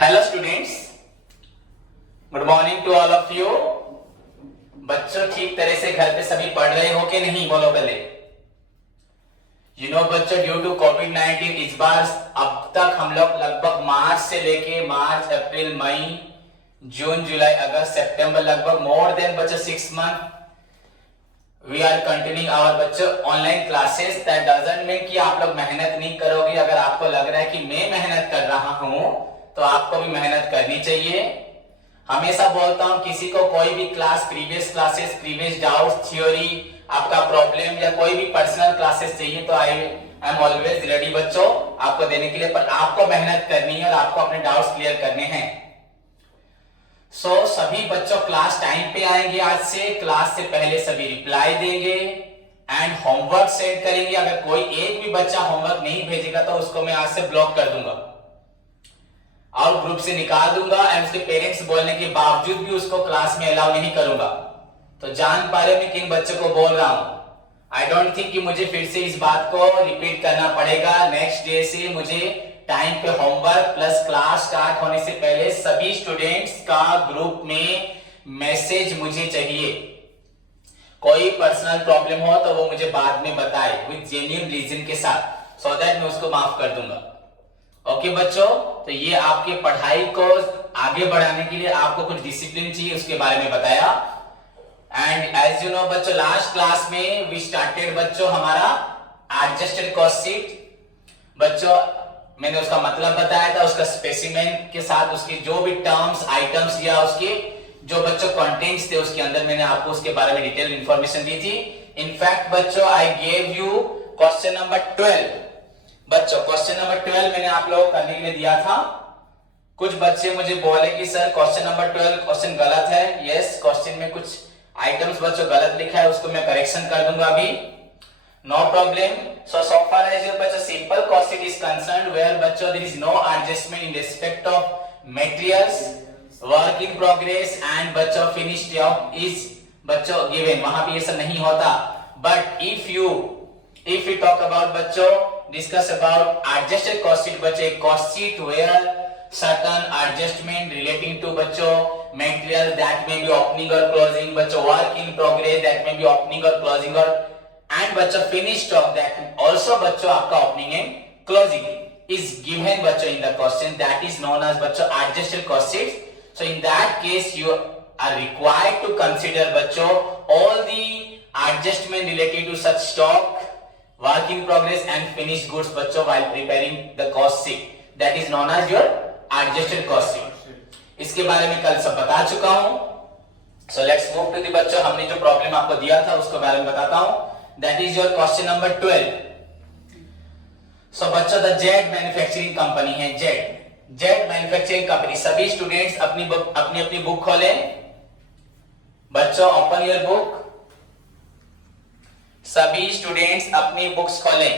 Hello students, good morning to all of you. बच्चों ठीक तरह से घर पे सभी पढ़ रहे हो कि नहीं, बोलो पहले। बच्चों, ड्यू टू कोविड-19 इस बार अब तक हम लोग लगभग मार्च से लेके मार्च, अप्रैल, मई, जून, जुलाई, अगस्त, सितंबर, लगभग मोर देन बच्चों 6 month we are continuing our बच्चों online classes. That doesn't mean कि आप लोग मेहनत नहीं करोगे। अगर आपको लग रहा है कि मैं मेहनत कर रहा हूं तो आपको भी मेहनत करनी चाहिए। हमेशा बोलता हूं, किसी को कोई भी class, previous classes, previous doubts, theory, आपका प्रॉब्लम या कोई भी पर्सनल क्लासेस चाहिए तो आई एम ऑलवेज रेडी बच्चों आपको देने के लिए। पर आपको मेहनत करनी है और आपको अपने डाउट्स क्लियर करने हैं। सभी बच्चों क्लास टाइम पे आएंगे। आज से क्लास से पहले सभी रिप्लाई देंगे एंड होमवर्क सेंड करेंगे। अगर कोई एक भी बच्चा होमवर्क नहीं भेजेगा तो उसको मैं आज से ब्लॉक कर दूंगा और ग्रुप से निकाल दूंगा एंड उसके पेरेंट्स बोलने के बावजूद भी उसको क्लास में अलाउ नहीं करूंगा। तो जान पा रहे हो मैं किन बच्चों को बोल रहा हूं। आई डोंट थिंक कि मुझे फिर से इस बात को रिपीट करना पड़ेगा। नेक्स्ट डे से मुझे टाइम पे होमवर्क प्लस क्लास स्टार्ट होने से पहले सभी स्टूडेंट्स का ग्रुप में मैसेज मुझे चाहिए। कोई पर्सनल प्रॉब्लम हो तो वो मुझे बाद में बताए विद जेन्युइन रीजन के साथ, सो दैट मैं उसको माफ कर दूंगा। ओके बच्चों, तो ये आपके पढ़ाई को आगे बढ़ाने के लिए आपको कुछ डिसिप्लिन चाहिए, उसके बारे में बताया। एंड एज यू नो बच्चों, लास्ट क्लास में वी स्टार्टेड बच्चों हमारा एडजस्टेड कॉस्ट शीट। बच्चों मैंने उसका मतलब बताया था, उसका स्पेसिमेन के साथ उसके जो भी टर्म्स, आइटम्स या उसके जो बच्चों कंटेंट्स थे उसके अंदर मैंने आपको उसके बारे में डिटेल इंफॉर्मेशन दी थी। इनफैक्ट बच्चों I gave you question number 12। बच्चों क्वेश्चन नंबर 12 मैंने आप लोगों को करने के लिए दिया था। कुछ बच्चे मुझे बोले कि सर क्वेश्चन नंबर 12 क्वेश्चन गलत है। यस, क्वेश्चन में कुछ आइटम्स बच्चों गलत लिखा है, उसको मैं करेक्शन कर दूंगा अभी। No problem. so far as your बच्चों simple cost sheet is concerned, where बच्चों there is no adjustment in respect of materials, work in progress and बच्चों finished job is बच्चों given, वहां पे ये सब नहीं होता। but if we talk about बच्चों discuss about adjusted cost sheet, बच्चों एक cost sheet where certain adjustment relating to बच्चों material that may be opening or closing, बच्चों work in progress that may be opening or closing or and बच्चों finished stock that also बच्चों आपका opening and closing is given बच्चों in the question, that is known as बच्चों adjusted cost sheet. So in that case you are required to consider बच्चों all the adjustment related to such stock, work in progress and finished goods बच्चों while preparing the cost sheet, that is known as your adjusted cost sheet. इसके बारे में कल सब बता चुका हूं। So let's move to the बच्चों हमने जो प्रॉब्लम आपको दिया था उसके बारे में बताता हूं। That is your question number 12. So बच्चों the जेड मैन्युफैक्चरिंग कंपनी है, जेड मैन्युफैक्चरिंग कंपनी। सभी स्टूडेंट्स अपनी बुक खोलें बच्चों, ओपन योर बुक। सभी स्टूडेंट्स अपनी बुक्स खोलें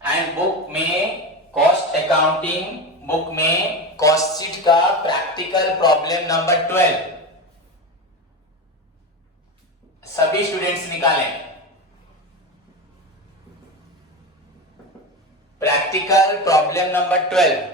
एंड बुक में कॉस्ट अकाउंटिंग, बुक में कॉस्ट शीट का प्रैक्टिकल प्रॉब्लम नंबर 12 सभी स्टूडेंट्स निकालें। Practical problem number 12।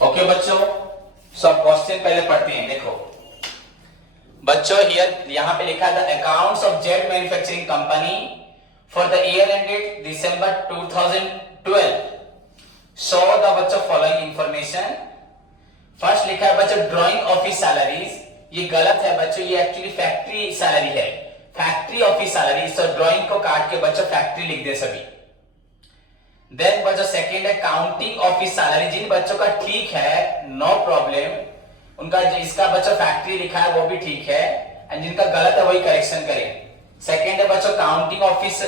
ओके बच्चों, सब क्वेश्चन पहले पढ़ते हैं। देखो बच्चों, हियर यहां पे लिखा था accounts of Z manufacturing company for the year ended December 2012 show the बच्चों फॉलोइंग इंफॉर्मेशन। फर्स्ट लिखा है बच्चों ड्राइंग ऑफिस सैलरीज, ये गलत है बच्चों, ये एक्चुअली फैक्ट्री सैलरी है, फैक्ट्री ऑफिस सैलरी। सो ड्राइंग को काट के बच्चों फैक्ट्री लिख दे सभी। देन बच्चों सेकंड है काउंटिंग ऑफिस सैलरी। जिन बच्चों का ठीक है नो प्रॉब्लम, उनका जिसका बच्चों फैक्ट्री लिखा है वो भी ठीक है एंड जिनका गलत है वही करेक्शन करें। सेकंड है बच्चों counting office,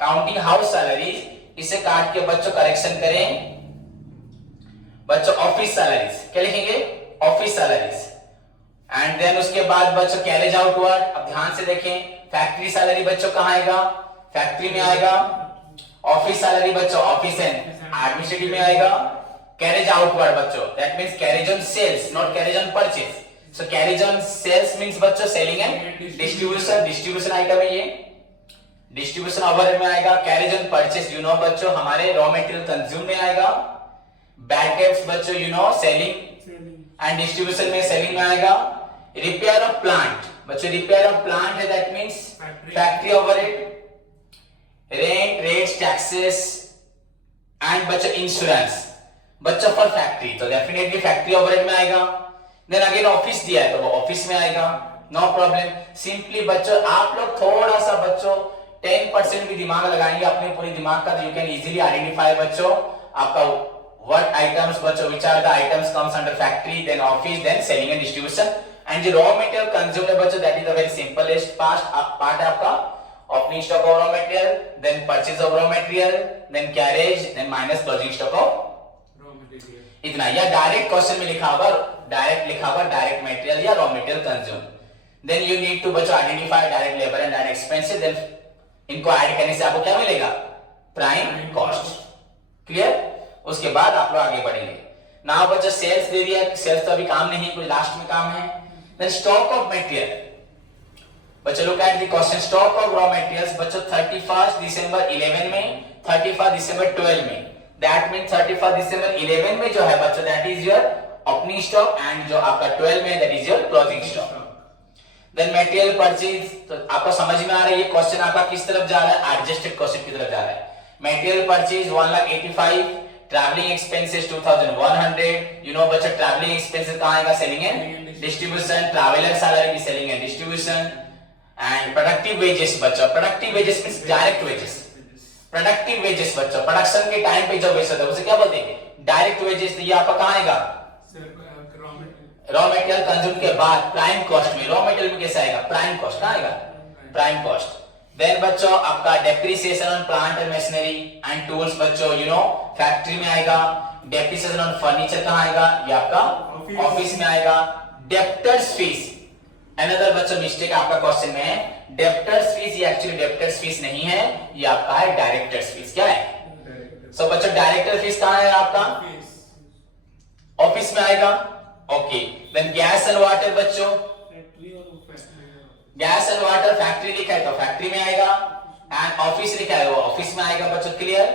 counting house salaries, इसे काट के बच्चों करेक्शन करें बच्चों ऑफिस सैलरीज। क्या लिखेंगे? Office salaries. एंड देन उसके बाद बच्चों कैरेज आउटवर्ड। अब ध्यान से देखें फैक्ट्री सैलरी बच्चों कहां आएगा? फैक्ट्री में आएगा, ऑफिस सैलरी बच्चों ऑफिस एंड एडमिनिस्ट्रेटिव में आएगा, कैरेज आउटवर्ड बच्चों that means carriage on sales not carriage on purchase. So carriage on sales means बच्चों selling and distribution, distribution item है ये, डिस्ट्रीब्यूशन ओवरहेड में आएगा। Carriage on purchase you know बच्चों हमारे रॉ मटेरियल कंज्यूम में आएगा। बैड डेट्स बच्चों you know selling and distribution में सेलिंग में आएगा। रिपेयर ऑफ प्लांट बच्चों रिपेयर ऑफ प्लांट है that means factory overhead. Rent rates taxes and बच्चों इंश्योरेंस बच्चों फॉर फैक्ट्री तो डेफिनेटली फैक्ट्री ओवरहेड में आएगा। देन अगेन ऑफिस दिया है तो वो ऑफिस में आएगा, नो प्रॉब्लम। सिंपली बच्चों आप लोग थोड़ा सा बच्चों 10% भी दिमाग लगाएंगे अपने पूरे दिमाग का तो यू कैन इजीली आइडेंटिफाई बच्चों आपका what items बच्चों which are the items comes under factory then office then selling and distribution and the raw material consumed है बच्चों that is the very simplest part है आपका opening stock of raw material then purchase of raw material then carriage then minus closing stock of raw material। इतना या direct question में लिखा होगा direct material या raw material consume. Then you need to बच्चों identify direct labour and direct expenses then इनको add करने से आपको क्या मिलेगा प्राइम कॉस्ट। क्लियर? उसके बाद आप लोग आगे बढ़ेंगे। नाउ बच्चों सेल्स दे दिया, सेल्स तो अभी काम नहीं कुछ लास्ट में काम है। देन स्टॉक ऑफ मटेरियल बच्चों look at the question stock of raw materials बच्चों 31 दिसंबर 11 में 31 दिसंबर 12 में दैट मीन 31 दिसंबर 11 में जो है बच्चों that is your opening stock and जो आपका 12 में that is your closing stock. Then material purchase तो आपको समझ में आ रहा है ये क्वेश्चन आपका किस तरफ जा रहा है एडजस्टेड क्वेश्चन की तरफ जा रहा है। Material purchase 1,85,000 travelling expenses 2,100 you know बच्चा ट्रैवलिंग एक्सपेंसेस कहां आएगा selling and distribution. Traveller salary की selling and distribution and productive wages बच्चा productive wages means direct wages. Productive wages बच्चा प्रोडक्शन के टाइम पे जो वेजेस होता है उसे क्या बोलते हैं डायरेक्ट वेजेस। तो ये आपका कहां आएगा रॉ मटेरियल कंज्यूम के बाद प्राइम कॉस्ट में। रॉ मटेरियल में कैसे आएगा प्राइम कॉस्ट कहां आएगा प्राइम कॉस्ट। देन बच्चों आपका depreciation on plant and machinery and tools बच्चों यू नो फैक्ट्री में आएगा। डेप्रिसिएशन ऑन फर्नीचर कहां आएगा ये आपका ऑफिस में आएगा। डेप्टर्स फीस अनदर बच्चों मिस्टेक आपका क्वेश्चन में है डेप्टर्स फीस ये एक्चुअली डेप्टर्स फीस नहीं है ये आपका है डायरेक्टर्स फीस। क्या है सो बच्चों डायरेक्टर फीस कहां है आपका ऑफिस में आएगा। Okay then gas and water बच्चों गैस एंड वाटर फैक्ट्री लिखा है तो फैक्ट्री में आएगा एंड ऑफिस लिखा है वो ऑफिस में आएगा बच्चों। क्लियर?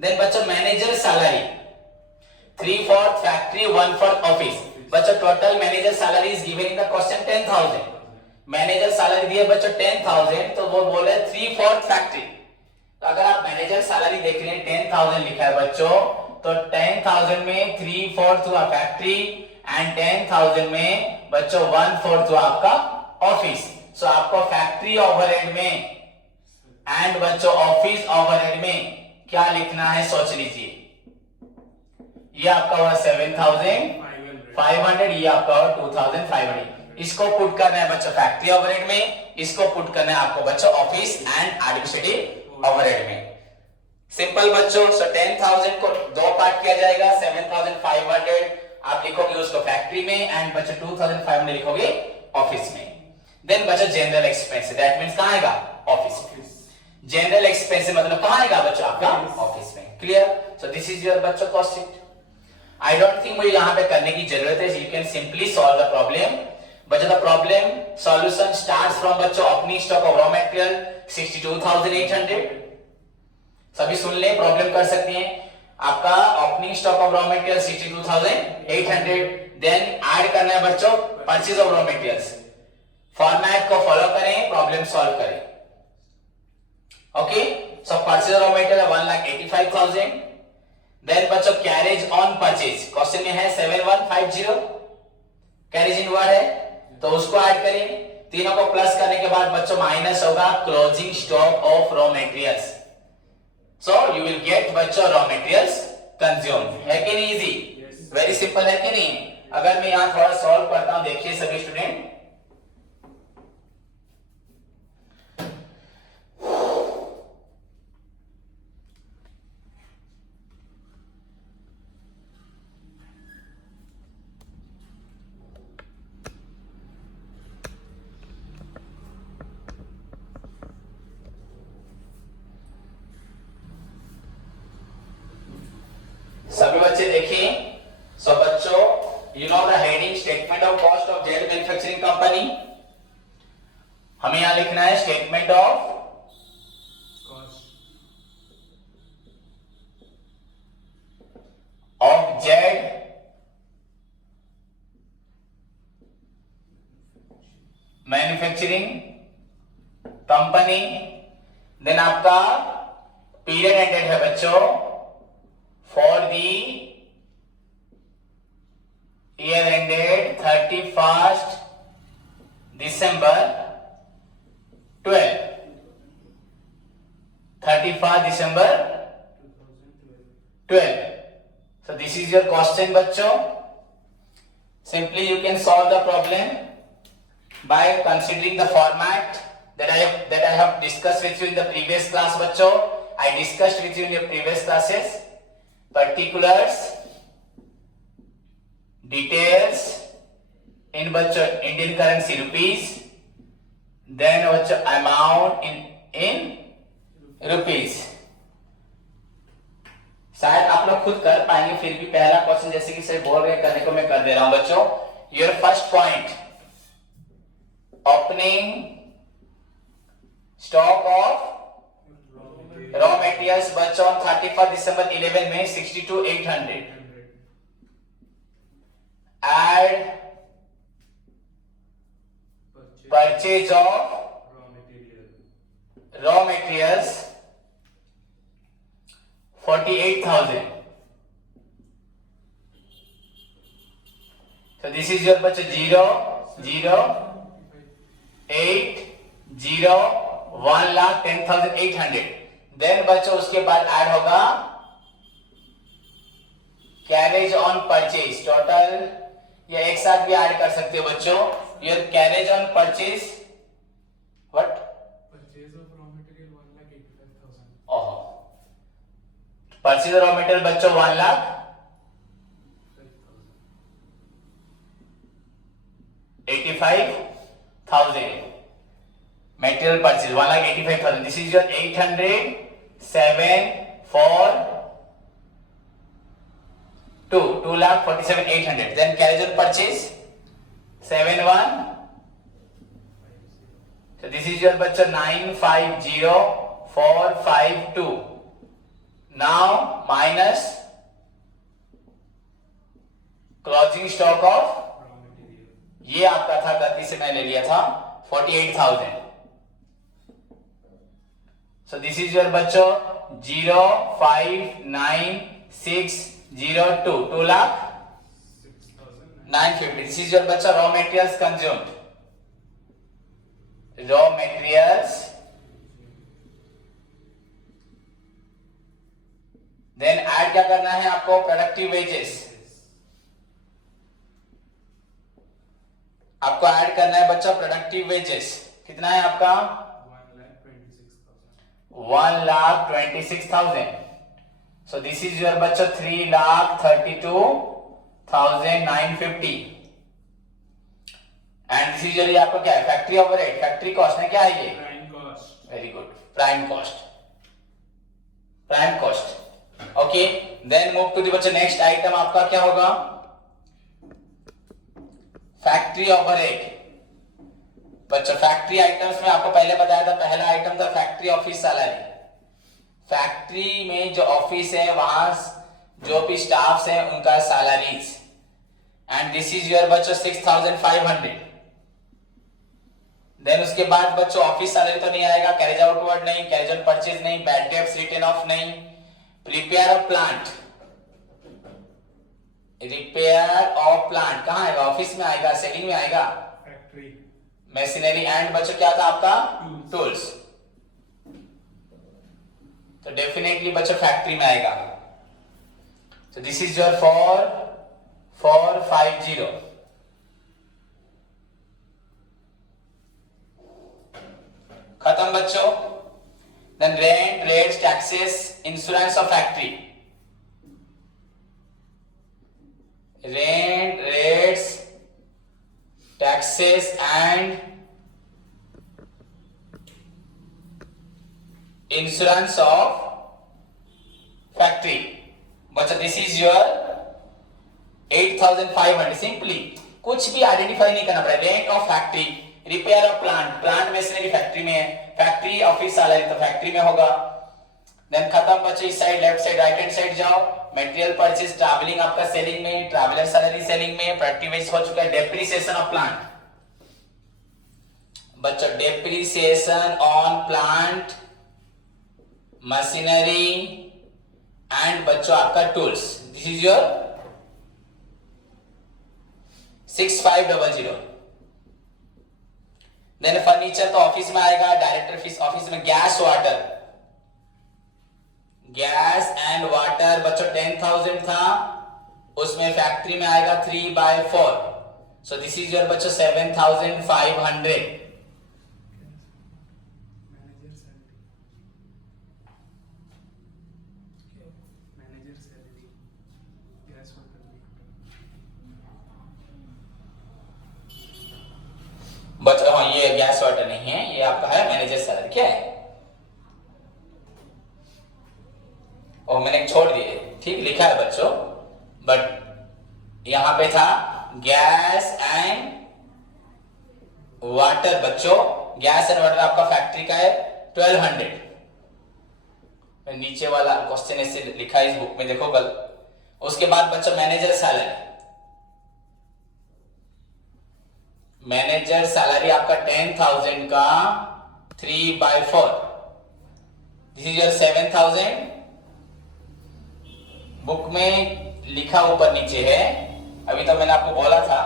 देन बच्चों मैनेजर सैलरी 3/4 फैक्ट्री 1/4 ऑफिस बच्चों total manager salary is given in the question 10,000 manager salary दिए बच्चों 10,000 तो वो बोले 3/4 फैक्ट्री। तो अगर आप मैनेजर सैलरी देख रहे हैं 10,000 लिखा है बच्चों तो 10,000 में 3/4 हुआ फैक्ट्री एंड 10,000 में बच्चों 1/4 हुआ आपका ऑफिस। सो आपको फैक्ट्री ओवरहेड में एंड बच्चों ऑफिस ओवरहेड में क्या लिखना है सोच लीजिए। ये आपका हुआ 7,500 ये आपका हुआ 2,500। इसको पुट करना है बच्चों फैक्ट्री ओवरहेड में इसको पुट करना है आपको बच्चों ऑफिस एंड एडमिनिस्ट्रेटिव ओवरहेड में। सिंपल बच्चों। सो 10,000 को दो पार्ट किया जाएगा 7,500 आप लिखोगे उसको फैक्ट्री में एंड बच्चों 2,500 लिखोगे ऑफिस में। देन बच्चा जनरल एक्सपेंस दैट मींस कहां आएगा ऑफिस में। जनरल एक्सपेंस मतलब कहां आएगा बच्चा आपका ऑफिस में। Clear? So this is your बच्चा cost sheet. I don't think मुझे यहां पे करने की जरूरत है। You can simply solve the problem बच्चा। The problem solution starts from बच्चा opening stock of raw material 62,800 सभी सुन ले प्रॉब्लम कर सकते हैं। आपका opening stock of raw material 62,800 then add करना है बच्चों purchase of raw materials. Format को फॉलो करें प्रॉब्लम सॉल्व करें। Okay so purchase raw material 1,85,000 then बच्चों कैरेज ऑन परचेज क्वेश्चन में है 7,150 कैरेज इनवर्ड है तो उसको ऐड करें। तीनों को प्लस करने के बाद बच्चों माइनस होगा closing stock of raw materials. So you will get बच्चों रॉ मटेरियल्स कंज्यूम्ड। है कि नहीं इजी वेरी सिंपल है कि नहीं। अगर मैं यहां थोड़ा सॉल्व करता हूं देखिए सभी स्टूडेंट मैन्युफैक्चरिंग कंपनी। देन आपका पीरियड एंडेड है बच्चों for the year ended 31 December 12, 31 December 12. So this is your question बच्चों. Simply you can solve the problem by considering the format that I have discussed with you in the previous class बच्चों. I discussed with you in your previous classes. Particulars, details in बच्चों Indian currency rupees, then बच्चों amount in rupees. शायद आप लोग खुद कर पाएंगे, फिर भी पहला क्वेश्चन जैसे कि सर बोल रहे करने को मैं कर दे रहा हूं बच्चों. Your first point, opening stock of raw materials बच्चों 31 दिसंबर 11 में 62,800. Add purchase of raw materials 48,000. So this is your बच्चों 0, 0, 8, 0, 1,10,800. Then बच्चों उसके बाद ऐड होगा कैरेज ऑन परचेज. टोटल या एक साथ भी ऐड कर सकते हो बच्चों. Your carriage on purchase what? Purchase of raw material 1,85,000. Oh, purchase raw material बच्चों 1,85,000. Material purchase 1,85,000. This is your 800, 7, 4, 2, 2,47,800. Then carriage on purchase 7, 1. So this is your bachcha 950,452. Now minus closing stock of raw material ये आपका था, गलती से मैं ले लिया था 48,000. So this is your बच्चों 0,596,02, 2,09,50. This is your बच्चा raw materials consumed. Raw materials, then add क्या करना है आपको? Productive wages. आपको ऐड करना है बच्चा प्रोडक्टिव वेजेस. कितना है आपका? 1,26,000. So this is your बच्चा 3,32,950. एंड दिस इज योर आपका क्या है? फैक्ट्री ओवरहेड, फैक्ट्री कॉस्ट है. क्या है ये? Prime cost. Very good, prime cost, prime cost. Okay, then move to the बच्चा नेक्स्ट आइटम. आपका क्या होगा? Factory overhead. बच्चा फैक्ट्री आइटम्स में आपको पहले बताया था, पहला आइटम था फैक्ट्री ऑफिस सैलरी. फैक्ट्री में जो ऑफिस है वहां जो भी स्टाफ्स हैं उनका salaries. And this is your बच्चों 6,500. देन उसके बाद बच्चों ऑफिस सैलरी तो नहीं आएगा, कैरेज आउटवर्ड नहीं, कैरेज ऑन परचेज नहीं, बैड डेब्ट्स रिटन ऑफ नहीं, repair of plant. Repair of plant कहां आएगा? ऑफिस में आएगा, सेलिंग में आएगा, फैक्ट्री. मशीनरी. एंड बच्चों क्या था आपका? टूल्स. तो डेफिनेटली बच्चों फैक्ट्री में आएगा. तो दिस इज योर 4,450. खत्म बच्चों. Then rent, rates, taxes, insurance of factory. Rent, rates, taxes and insurance of factory. बच्चा दिस इज योर 8,500. सिंपली कुछ भी आइडेंटिफाई नहीं करना पड़ेगा. Rent of factory, repair of plant, plant machinery factory में है, फैक्ट्री ऑफिस सैलरी तो factory में होगा. देन खत्म बच्चे. इस side left side, right hand side जाओ. मटेरियल परचेज, ट्रैवलिंग आपका सेलिंग में, ट्रैवलर सैलरी सेलिंग में, प्रोडक्टिव वेज हो चुका है. डेप्रिसिएशन ऑफ प्लांट बच्चों depreciation on plant machinery and बच्चों आपका tools, this is your 6500। Then furniture तो ऑफिस में आएगा, डायरेक्टर फीस ऑफिस में, gas water, gas and water बच्चों 10,000 था, उसमें फैक्ट्री में आएगा 3/4, सो दिस इज योर बच्चों 7,500। मैनेजर सैलरी गैस वाटर बच्चों हाँ ये गैस वाटर नहीं है, ये आपका है मैनेजर सैलरी। क्या है और मैंने छोड़ दिए, ठीक लिखा है बच्चों, बट यहां पे था गैस एंड वाटर बच्चों, गैस एंड वाटर आपका फैक्ट्री का है 1200। नीचे वाला क्वेश्चन ऐसे लिखा है इस बुक में, देखो कल। उसके बाद बच्चों मैनेजर सैलरी, मैनेजर सैलरी आपका 10,000 का 3/4, दिस इज योर 7,000। बुक में लिखा ऊपर नीचे है, अभी तो मैंने आपको बोला था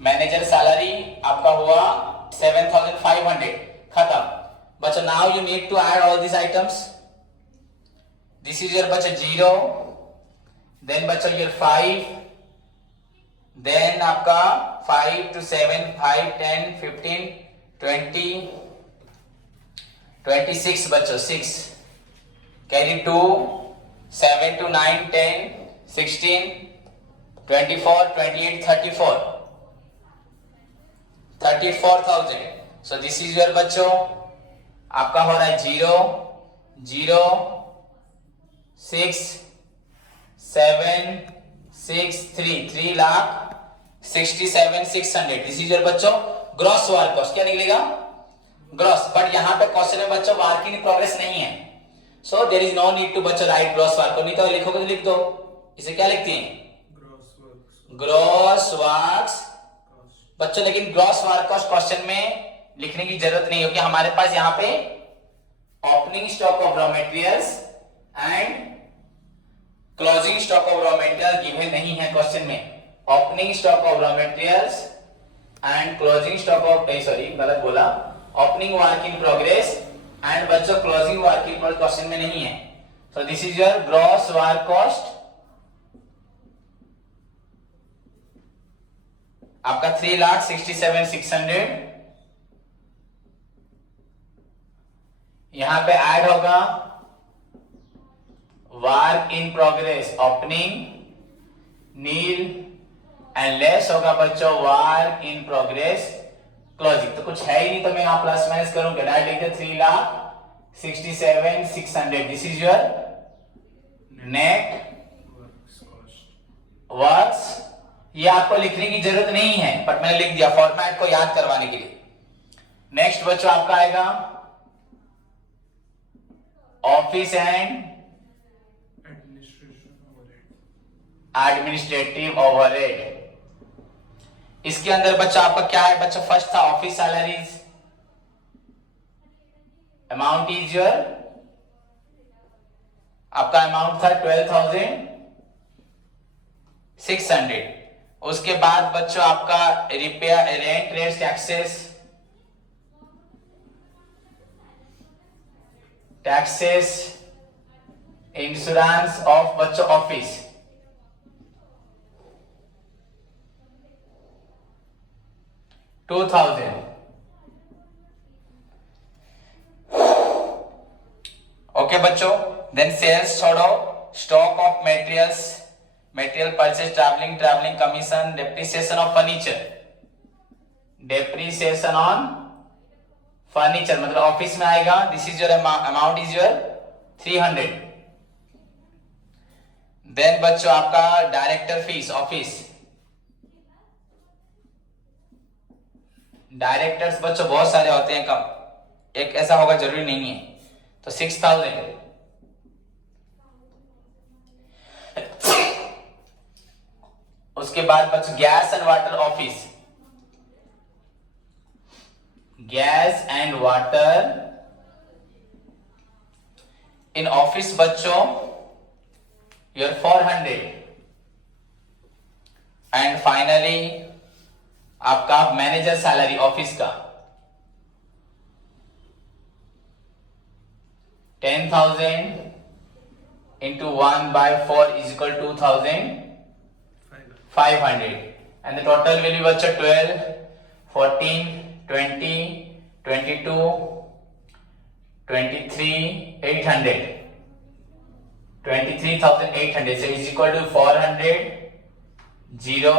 मैनेजर सैलरी आपका हुआ 7,500, खत्म बच्चों। Now you need to add all this items, this is your बच्चों 0, देन बच्चों योर 5, देन आपका 5 to 7, 5, 10, 15, 20, 26 बच्चों 6, carry 2, 7 to 9, 10, 16, 24, 28, 34, 34,000। So this is your बच्चों आपका हो रहा है 0, 0, 6, 7, 6, 3,67,600, दिस इज योर बच्चों ग्रॉस वर्क कॉस्ट। क्या निकलेगा ग्रॉस, बट यहां पे क्वेश्चन में बच्चों वर्क इन प्रोग्रेस नहीं है, so there is no need to बच्चों राइट ग्रॉस वर्क, नहीं तो लिखोगे तो लिख दो, इसे क्या लिखते हैं ग्रॉस वर्क्स बच्चों। लेकिन ग्रॉस वर्क कॉस्ट क्वेश्चन में लिखने की जरूरत नहीं होगी, हमारे पास यहाँ पे opening stock of raw materials and closing stock of raw material given नहीं है क्वेश्चन में। Opening stock of raw materials and closing stock of, sorry गलत बोला, opening work in progress and बच्चों closing work in progress question में नहीं है। So this is your gross work cost आपका 3,67,600। यहां पे ऐड होगा work in progress opening nil and less होगा बच्चों वर्क इन प्रोग्रेस क्लोजिंग। तो कुछ है ही नहीं, तो मैं यहां प्लस माइनस करूंगा, डायरेक्ट लिख दे 3,67,600, this is your net works. ये आपको लिखने की जरूरत नहीं है, बट मैंने लिख दिया फॉर्मेट को याद करवाने के लिए। नेक्स्ट बच्चों आपका आएगा ऑफिस एंड एडमिनिस्ट्रेटिव ओवरहेड। इसके अंदर बच्चा आपका क्या है बच्चों, फर्स्ट था office salaries, amount is your, आपका अमाउंट था 12,600। उसके बाद बच्चों आपका repair rent rates taxes insurance of बच्चों ऑफिस, $2,000। ओके बच्चों, देन सेल्स छोड़ो, stock of materials, material purchase, travelling commission, depreciation of furniture, depreciation on furniture मतलब ऑफिस में आएगा, this is your amount is your 300। Then बच्चों आपका director fees office, directors बच्चों बहुत सारे होते हैं, कम एक ऐसा होगा जरूरी नहीं है, तो 6,000। उसके बाद बच्चों gas and water office, gas and water in office बच्चों योर 400 एंड फाइनली आपका मैनेजर सैलरी ऑफिस का 10,000 into 1/4 is equal to 2,500 and the total will be बच्चों 12, 14, 20, 22, 23, 800 23,800 so is equal to 400 0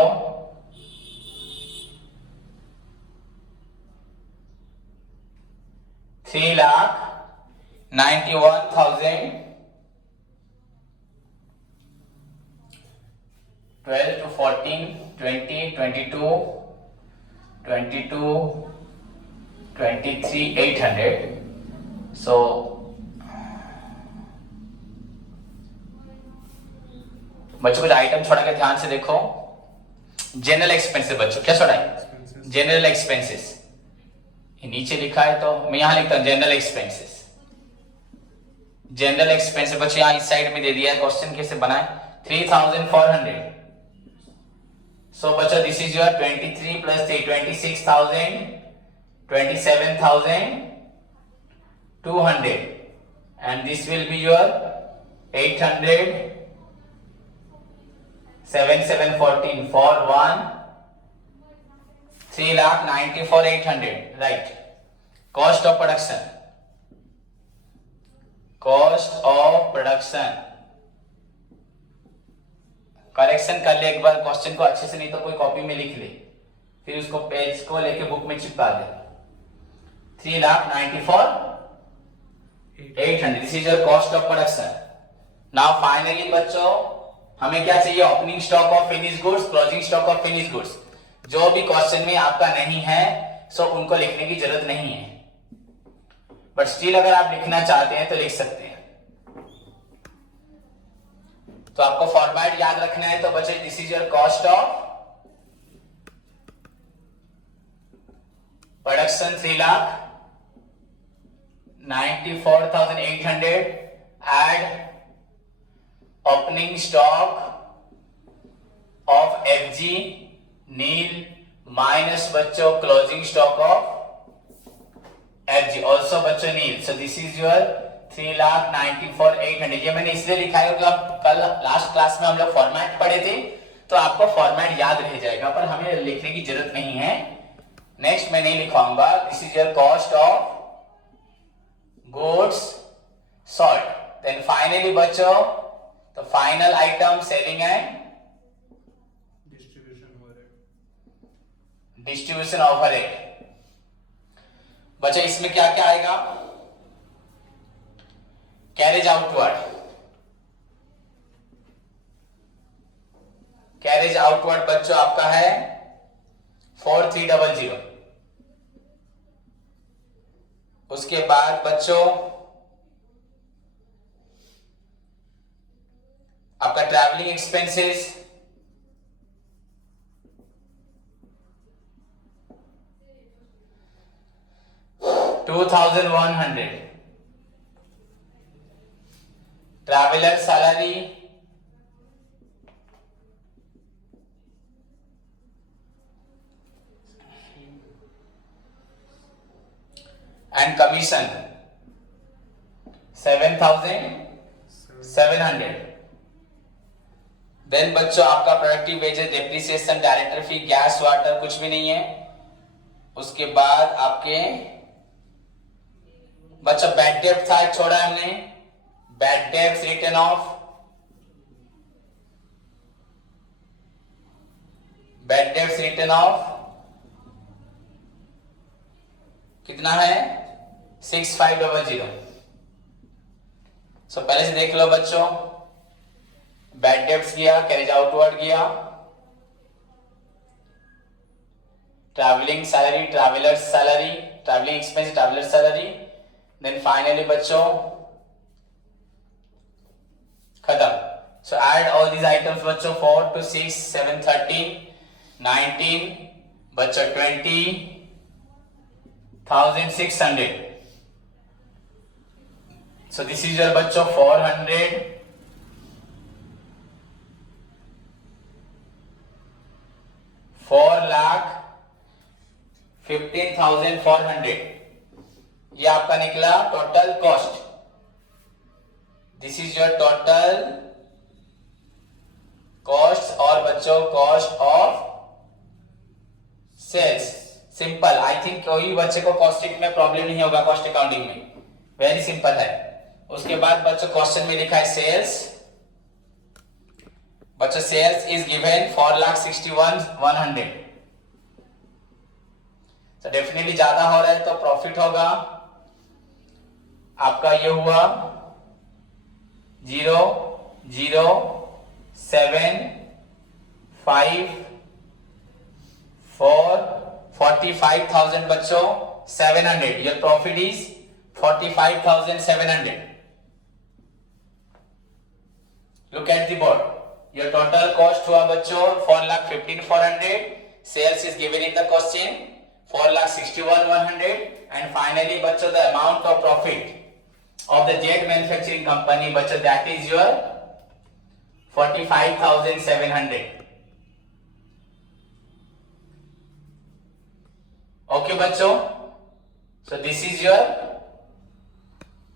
3,91,000 12 to 14, 20, 22, 22, 23, 800. So, बच्चों कुछ आइटम छोड़ा के ध्यान से देखो. जनरल एक्सपेंसेस बच्चों क्या छोड़ा है? General expenses. ये नीचे लिखा है तो मैं यहां लिखता हूं जनरल एक्सपेंसेस. जनरल एक्सपेंसेस बच्चों यहां इस साइड में दे दिया है. क्वेश्चन कैसे बना है? 3,400. So, बच्चों this is your 23 plus 3, 26,000, 27,200 and this will be your 800, 7, 7, 14, 4, 1, 3,94,800, right. Cost of production. Cost of production. Correction कर ले एक बार क्वेश्चन को अच्छे से, नहीं तो कोई कॉपी में लिख ले, फिर उसको पेज को लेके बुक में चिपका दे. 3,94,800 this is your cost of production. Now finally बच्चों हमें क्या चाहिए? Opening stock of finish goods, closing stock of finish goods. जो भी क्वेश्चन में आपका नहीं है सो उनको लिखने की जरूरत नहीं है, बट स्टिल अगर आप लिखना चाहते हैं तो लिख सकते हैं. तो आपको फॉर्मेट याद रखना है. तो बच्चे this is your cost of production 3,94,800 add opening stock of FG nil minus बच्चों closing stock of FG also बच्चों nil. So this is your 3,94,800. ये मैंने इसलिए लिखा है क्योंकि कल लास्ट क्लास में हम लोग फॉर्मेट पढ़े थे तो आपको फॉर्मेट याद रह जाएगा, पर हमें लिखने की जरूरत नहीं है. नेक्स्ट मैं नहीं लिखवाऊंगा. This is your cost of goods sold. Then finally बच्चों तो final item selling and distribution overhead. बच्चों इसमें क्या क्या आएगा? Carriage outward. कैरेज आउटवर्ड बच्चों आपका है 4,300. उसके बाद बच्चों आपका travelling expenses 2,100. Traveller salary and commission 7,700. Then बच्चों आपका productive wages, depreciation, director fee, gas water कुछ भी नहीं है. उसके बाद आपके बच्चों बैड डेब्ट था छोड़ा है हमने. Bad debts written off, bad debts written off कितना है? 6,500. सो पहले से देख लो बच्चों. बैड डेब्ट्स गया, कैरेज आउटवर्ड गया, travelling salary, traveller salary, travelling expense, traveller salary. Then finally बच्चों खत्म. So add all these items बच्चों. 4 to 6, 7, 13, 19 बच्चों 20, 1600. So this is your बच्चों 400, 4,15,400. ये आपका निकला total cost. This is your total cost और बच्चों cost of sales. Simple. I think कोई बच्चे को कॉस्टिंग में प्रॉब्लम नहीं होगा. कॉस्ट अकाउंटिंग में वेरी सिंपल है. उसके बाद बच्चों क्वेश्चन में लिखा है सेल्स. बच्चों सेल्स इज गिवन 4,61,100. तो डेफिनेटली ज्यादा हो रहा है तो प्रॉफिट होगा आपका. ये हुआ 45,000 बच्चों 700. Your profit is 45,700. Look at the board. Your total cost हुआ बच्चों 4,15,400. Sales is given in the question 4,61,100. And finally बच्चों the amount of profit of the jet manufacturing company बच्चों that is your 45,700. Okay बच्चों, so this is your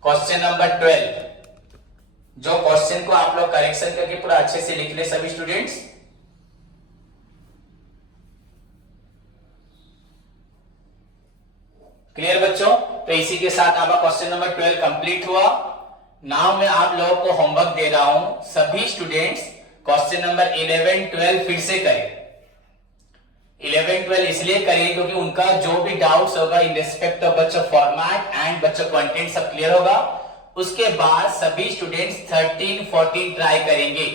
question number 12. जो question को आप लोग correction करके पूरा अच्छे से लिख ले सभी स्टूडेंट्स. क्लियर बच्चों. तो इसी के साथ आपका क्वेश्चन नंबर 12 कंप्लीट हुआ. नाउ मैं आप लोगों को होमवर्क दे रहा हूं. सभी स्टूडेंट्स क्वेश्चन नंबर 11, 12 फिर से करें. 11, 12 इसलिए करें क्योंकि उनका जो भी डाउट्स होगा इन रिस्पेक्ट ऑफ बच्चों फॉर्मेट एंड बच्चों कंटेंट सब क्लियर होगा. उसके बाद सभी स्टूडेंट्स 13, 14 ट्राई करेंगे.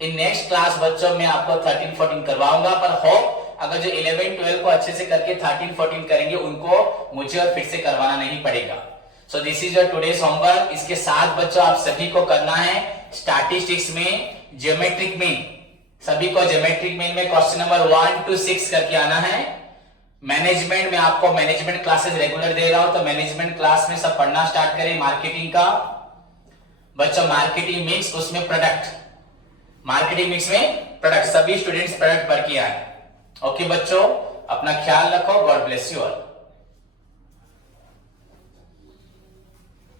इन नेक्स्ट क्लास बच्चों में आपको 13, 14 करवाऊंगा. पर होप अगर जो 11, 12 को अच्छे से करके 13, 14 करेंगे उनको मुझे और फिर से करवाना नहीं पड़ेगा. सो this is your today's homework. इसके साथ बच्चों आप सभी को करना है स्टैटिस्टिक्स में ज्योमेट्रिक मीन. सभी को ज्योमेट्रिक मीन में क्वेश्चन नंबर 1 to 6 करके आना है. मैनेजमेंट में आपको मैनेजमेंट क्लासेस रेगुलर दे रहा हूं तो मैनेजमेंट क्लास में सब पढ़ना स्टार्ट करें. मार्केटिंग का बच्चों मार्केटिंग मिक्स उसमें प्रोडक्ट. मार्केटिंग मिक्स में प्रोडक्ट. सभी स्टूडेंट्स प्रोडक्ट पढ़ के आए. ओके बच्चों, अपना ख्याल रखो. God bless you all.